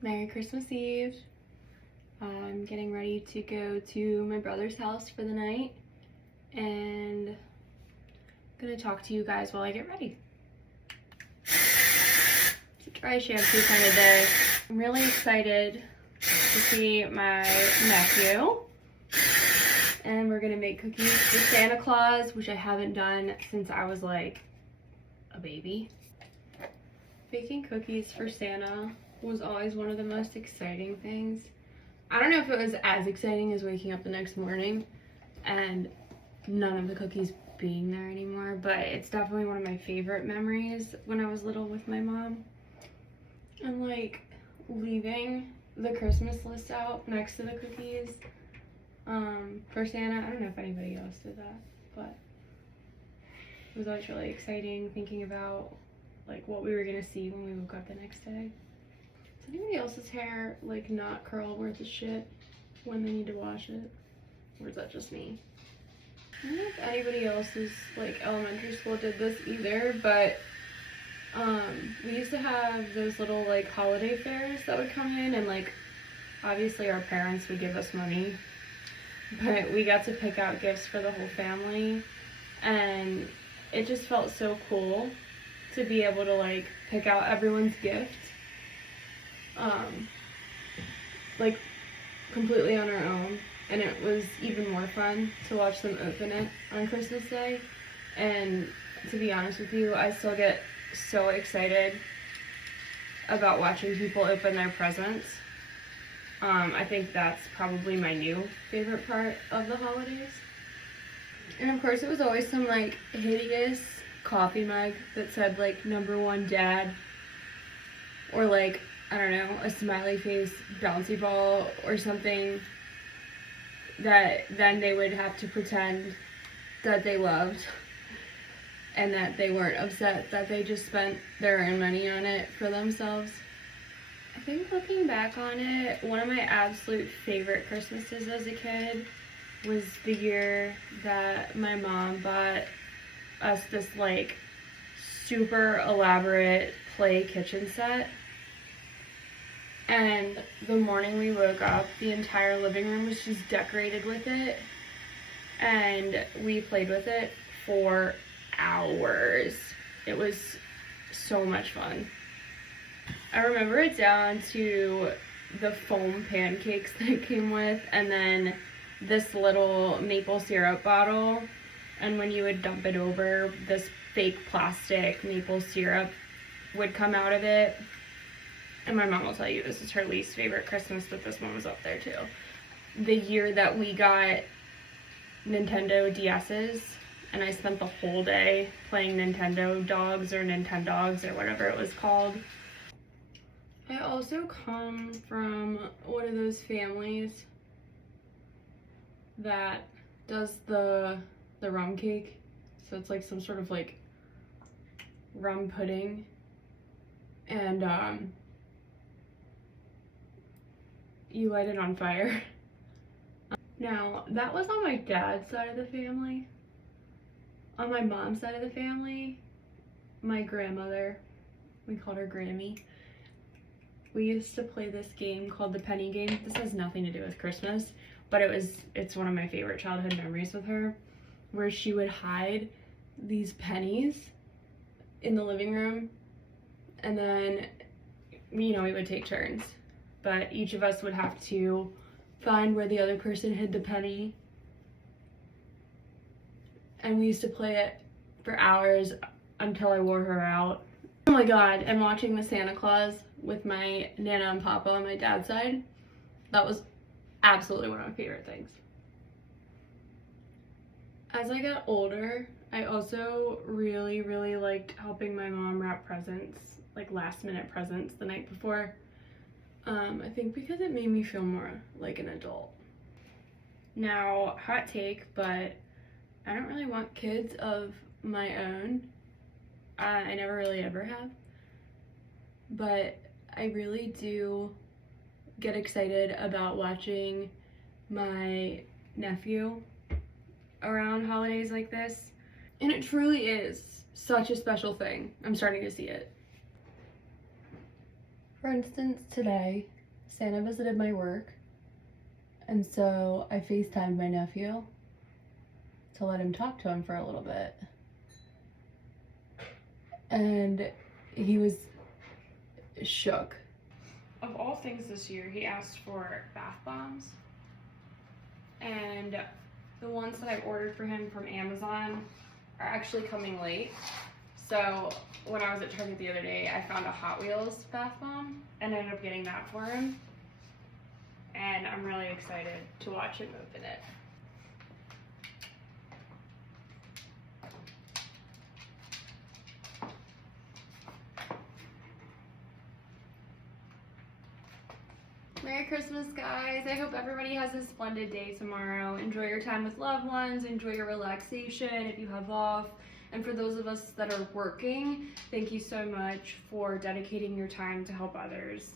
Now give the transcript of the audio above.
Merry Christmas Eve. I'm getting ready to go to my brother's house for the night and I'm gonna talk to you guys while I get ready. It's a dry shampoo kind of day. I'm really excited to see my nephew, and we're gonna make cookies for Santa Claus, which I haven't done since I was like a baby. Baking cookies for Santa was always one of the most exciting things. I don't know if it was as exciting as waking up the next morning and none of the cookies being there anymore, but it's definitely one of my favorite memories when I was little with my mom. And like leaving the Christmas list out next to the cookies for Santa. I don't know if anybody else did that, but it was always really exciting thinking about like what we were gonna see when we woke up the next day. Does anybody else's hair like not curl worth a shit when they need to wash it? Or is that just me? I don't know if anybody else's like elementary school did this either, but we used to have those little like holiday fairs that would come in, and like obviously our parents would give us money, but we got to pick out gifts for the whole family, and it just felt so cool to be able to like pick out everyone's gift like completely on our own, and it was even more fun to watch them open it on Christmas Day. And to be honest with you, I still get so excited about watching people open their presents. I think that's probably my new favorite part of the holidays. And of course it was always some like hideous coffee mug that said like #1 dad, or like, I don't know, a smiley face bouncy ball or something that then they would have to pretend that they loved and that they weren't upset that they just spent their own money on it for themselves. I think looking back on it, one of my absolute favorite Christmases as a kid was the year that my mom bought us this like super elaborate play kitchen set. And the morning we woke up, the entire living room was just decorated with it. And we played with it for hours. It was so much fun. I remember it down to the foam pancakes that it came with, and then this little maple syrup bottle. And when you would dump it over, this fake plastic maple syrup would come out of it. And my mom will tell you this is her least favorite Christmas, but this one was up there too. The year that we got Nintendo DS's, and I spent the whole day playing Nintendo Dogs or Nintendogs or whatever it was called. I also come from one of those families that does the rum cake. So it's like some sort of like rum pudding. And you light it on fire. Now, that was on my dad's side of the family. On my mom's side of the family, my grandmother, we called her Grammy, we used to play this game called the penny game. This has nothing to do with Christmas, but it's one of my favorite childhood memories with her, where she would hide these pennies in the living room, and then, you know, we would take turns. But each of us would have to find where the other person hid the penny. And we used to play it for hours until I wore her out. Oh my god, and watching the Santa Claus with my Nana and Papa on my dad's side, that was absolutely one of my favorite things. As I got older, I also really, really liked helping my mom wrap presents, like last minute presents the night before. I think because it made me feel more like an adult. Now, hot take, but I don't really want kids of my own. I never really ever have. But I really do get excited about watching my nephew around holidays like this. And it truly is such a special thing. I'm starting to see it. For instance, today, Santa visited my work, and so I FaceTimed my nephew to let him talk to him for a little bit. And he was shook. Of all things this year, he asked for bath bombs. And the ones that I ordered for him from Amazon are actually coming late. So when I was at Target the other day, I found a Hot Wheels bath bomb and ended up getting that for him. And I'm really excited to watch him open it. Merry Christmas, guys. I hope everybody has a splendid day tomorrow. Enjoy your time with loved ones. Enjoy your relaxation if you have off. And for those of us that are working, thank you so much for dedicating your time to help others.